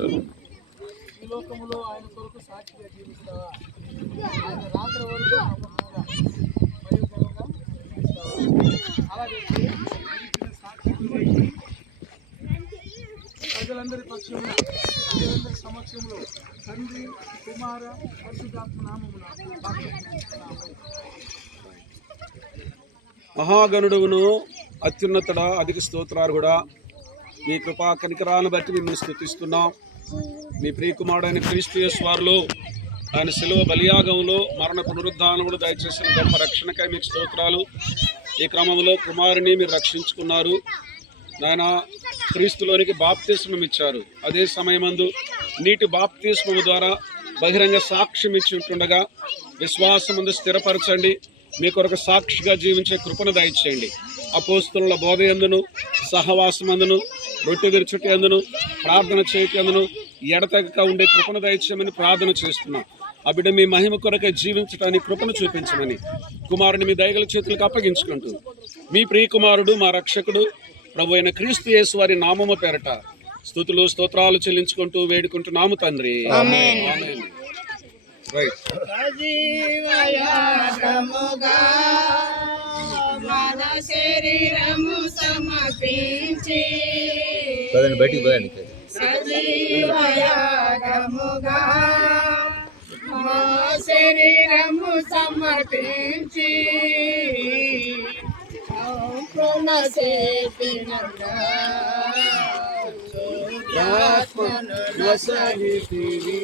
ఈ లోకములో ఆయన కొరకు సాక్షిగా జీవిస్తావా? ఆయన రాత్రి వరకు నమ్మకంగా భయంకరంగా జీవిస్తావా? అలాగైతే ప్రజలందరి పక్షంలో ప్రజలందరి సమక్షంలో తండ్రి కుమార పరిశుద్ధాత్మ నామమున మహాగణుడును అత్యున్నతుడా అధిక స్తోత్రార్హుడా, మీ కృపా కనికరాలను బట్టి మిమ్మల్ని స్తుతిస్తున్నాం. మీ ప్రియకుమారుడైన క్రీస్తు యేసు వారిలో ఆయన శిలువ బలియాగంలో మరణ పునరుద్ధానములు దయచేసిన గొప్ప రక్షణకై మీకు స్తోత్రాలు. ఈ క్రమంలో కుమారుని మీరు రక్షించుకున్నారు నాయన. క్రీస్తులోనికి బాప్తిస్మం ఇచ్చారు. అదే సమయమందు నీటి బాప్తిస్మం ద్వారా బహిరంగ సాక్ష్యం ఇచ్చి ఉంటుండగా విశ్వాసమందు స్థిరపరచండి. మీ కొరకు సాక్షిగా జీవించే కృపను దయచేయండి. అపోస్తుల బోధయందును సహవాసమందును రొట్టె విరుచుటి అందును ప్రార్థన చేయటి అందును ఎడతెగక ఉండే కృపను దయచేయమని ప్రార్థన చేస్తున్నాం. ఆ బిడ్డ మీ మహిమ కొరకై జీవించడానికి కృపను చూపించమని కుమారుని మీ దయగల చేతులకు అప్పగించుకుంటూ మీ ప్రియ కుమారుడు మా రక్షకుడు ప్రభు అయిన క్రీస్తు యేసు వారి నామము పేరట స్తుతులు స్తోత్రాలు చెల్లించుకుంటూ వేడుకుంటున్నాము తండ్రి. ఆమేన్. రైట్. సజీవయాగముగా మన శరీరము సమర్పించి సజీవయాగముగా మా శరీరము సమర్పించి సంపూర్ణ చేసినగా ఆత్మను నసహితివి